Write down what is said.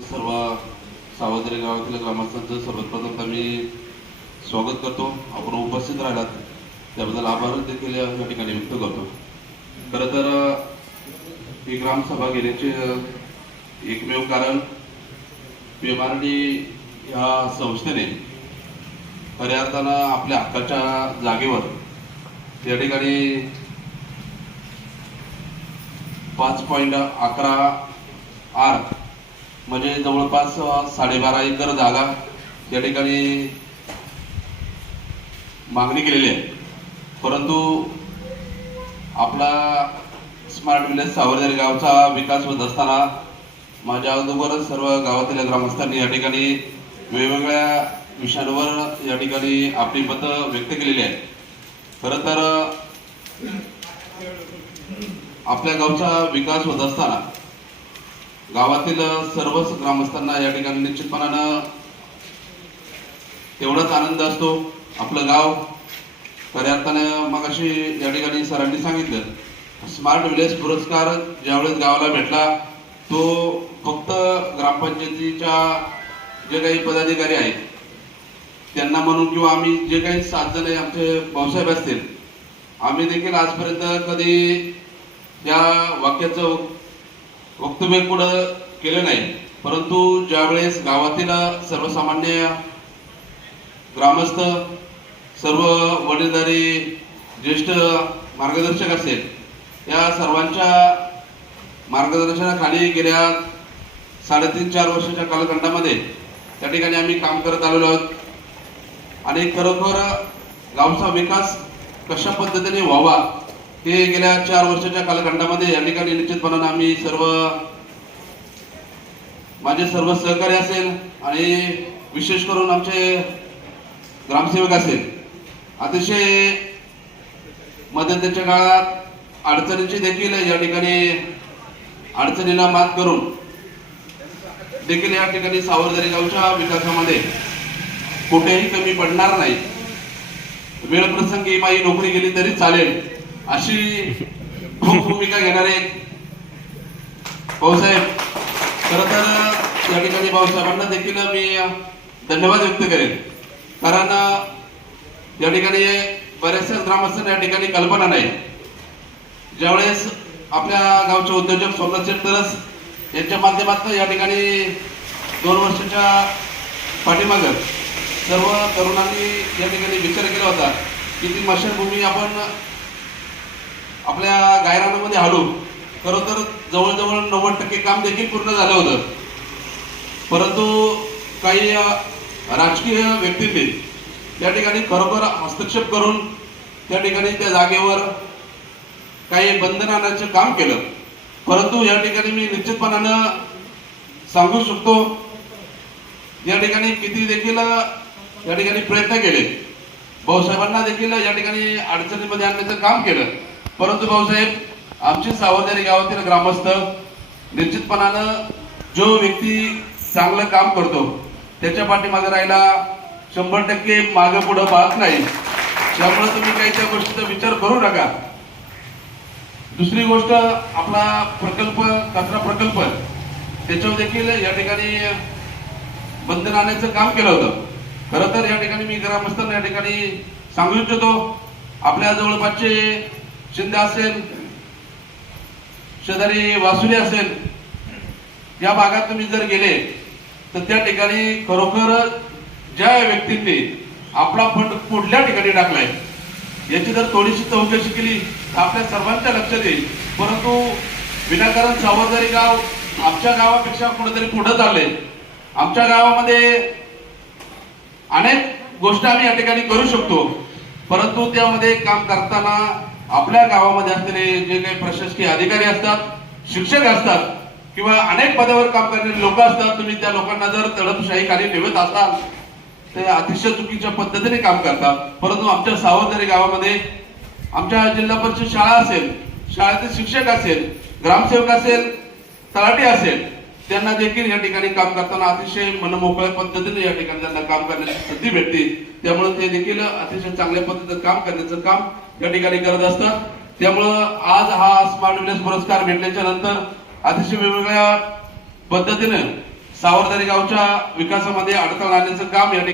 सर्व सावंतरे गावातील ग्रामस्थांचं सर्वप्रथम आम्ही स्वागत करतो आपण उपस्थित राहिलात त्याबद्दल आभार देखील या ठिकाणी व्यक्त करतो खरं तर ही ग्रामसभा घेण्याचे एकमेव कारण पी एम आर डी ह्या संस्थेने खऱ्या अर्थानं आपल्या हक्काच्या जागेवर त्या ठिकाणी पाच पॉईंट अकरा आर म्हणजे जवळपास साडेबारा एकर जागा या ठिकाणी मागणी केलेली आहे परंतु आपला स्मार्ट विलेज सावरझारी गावचा विकास होत असताना माझ्या अगोदरच सर्व गावातील ग्रामस्थांनी या ठिकाणी वेगवेगळ्या विषयांवर या ठिकाणी आपली मतं व्यक्त केलेली आहेत खरं तर आपल्या गावचा विकास होत असताना गावातील सर्वच ग्रामस्थांना या ठिकाणी निश्चितपणानं तेवढाच आनंद असतो आपलं गाव खऱ्या अर्थानं मगाशी या ठिकाणी सरांनी सांगितलं स्मार्ट विलेज पुरस्कार ज्यावेळेस गावाला भेटला तो फक्त ग्रामपंचायतीच्या जे काही पदाधिकारी आहेत त्यांना म्हणून किंवा आम्ही जे काही सात जण आमचे भाऊसाहेब असतील आम्ही देखील आजपर्यंत कधी या वाक्याचं वक्तव्य पुढं केलं नाही परंतु ज्यावेळेस गावातील सर्वसामान्य ग्रामस्थ सर्व वडीलधारी ज्येष्ठ मार्गदर्शक असेल या सर्वांच्या मार्गदर्शनाखाली गेल्या साडेतीन चार वर्षाच्या कालखंडामध्ये त्या ठिकाणी आम्ही काम करत आलेलो आहोत आणि खरोखर गावचा विकास कशा पद्धतीने व्हावा ते गेल्या चार वर्षाच्या कालखंडामध्ये या ठिकाणी निश्चितपणानं आम्ही सर्व माझे सर्व सहकारी असेल आणि विशेष करून आमचे ग्रामसेवक असेल अतिशय मध्यंतरच्या काळात अडचणींची देखील या ठिकाणी अडचणींना मात करून देखील या ठिकाणी सावरदारी गावच्या विकासामध्ये कुठेही कमी पडणार नाही वेळ प्रसंगी माई नोकरी गेली तरी चालेल अशी भूमिका घेणारे भाऊसाहेब खर तर या ठिकाणी भाऊसाहेबांना देखील मी धन्यवाद व्यक्त करेन कारण या ठिकाणी बऱ्याचशा ग्रामस्थांना या ठिकाणी कल्पना नाही ज्यावेळेस आपल्या गावचे उद्योजक स्वप्न तरस यांच्या माध्यमातून या ठिकाणी दोन वर्षाच्या पाठीमाग सर्व तरुणांनी या ठिकाणी विचार केला होता की ती मशानभूमी आपण आपल्या गायरानामध्ये हलून खरोखर जवळजवळ नव्वद टक्के काम देखील पूर्ण झालं होतं परंतु काही राजकीय व्यक्तींनी त्या ठिकाणी खरोखर हस्तक्षेप करून त्या ठिकाणी त्या जागेवर काही बंधन आणायचं काम केलं परंतु या ठिकाणी मी निश्चितपणानं सांगू शकतो या ठिकाणी किती देखील या ठिकाणी प्रयत्न केले भाऊसाहेबांना देखील या ठिकाणी अडचणीमध्ये आणण्याचं काम केलं परंतु भाऊसाहेब आमचे सावधारी गावातील ग्रामस्थ निश्चितपणानं जो व्यक्ती चांगलं काम करतो त्याच्या पाठीमागे राहायला शंभर टक्के मागे पुढं पाहत नाही त्यामुळे तुम्ही काही त्या गोष्टीचा विचार करू नका दुसरी गोष्ट आपला प्रकल्प कचरा प्रकल्प त्याच्यावर देखील या ठिकाणी बंधन आणण्याचं काम केलं होतं खरं तर या ठिकाणी मी ग्रामस्थांना या ठिकाणी सांगू इच्छितो आपल्या जवळपासचे शिंदे असेल शेजारी वासुली असेल या भागात तुम्ही जर गेले तर त्या ठिकाणी खरोखर ज्या व्यक्तींनी आपला फंड कुठल्या ठिकाणी टाकलाय याची जर थोडीशी चौकशी केली तर आपल्या सर्वांच्या लक्षात येईल परंतु विनाकारण सावरदारी गाव आमच्या गावापेक्षा कुठेतरी पुढे चाललंय आमच्या गावामध्ये अनेक गोष्टी आम्ही या ठिकाणी करू शकतो परंतु त्यामध्ये काम करताना आपल्या गावामध्ये असलेले जे काही प्रशासकीय अधिकारी असतात शिक्षक असतात किंवा अनेक पदावर काम करणारे लोक असतात तुम्ही त्या लोकांना जर तडपशाही खाली ठेवत असाल ते अतिशय चुकीच्या पद्धतीने काम करतात परंतु आमच्या सावधारी गावामध्ये आमच्या जिल्हा परिषद शाळा असेल शाळेतील शिक्षक असेल ग्रामसेवक असेल तलाठी असेल त्यांना देखील या ठिकाणी काम करताना अतिशय मनमोकळ्या पद्धतीने या ठिकाणी त्यांना काम करण्याची संधी भेटते त्यामुळे ते देखील अतिशय चांगल्या पद्धतीने काम करण्याचं काम या ठिकाणी करत असतात त्यामुळं आज हा स्मार्ट विलेज पुरस्कार भेटल्याच्या नंतर अतिशय वेगवेगळ्या पद्धतीने सावरदारी गावच्या विकासामध्ये अडथळा आणण्याचं काम या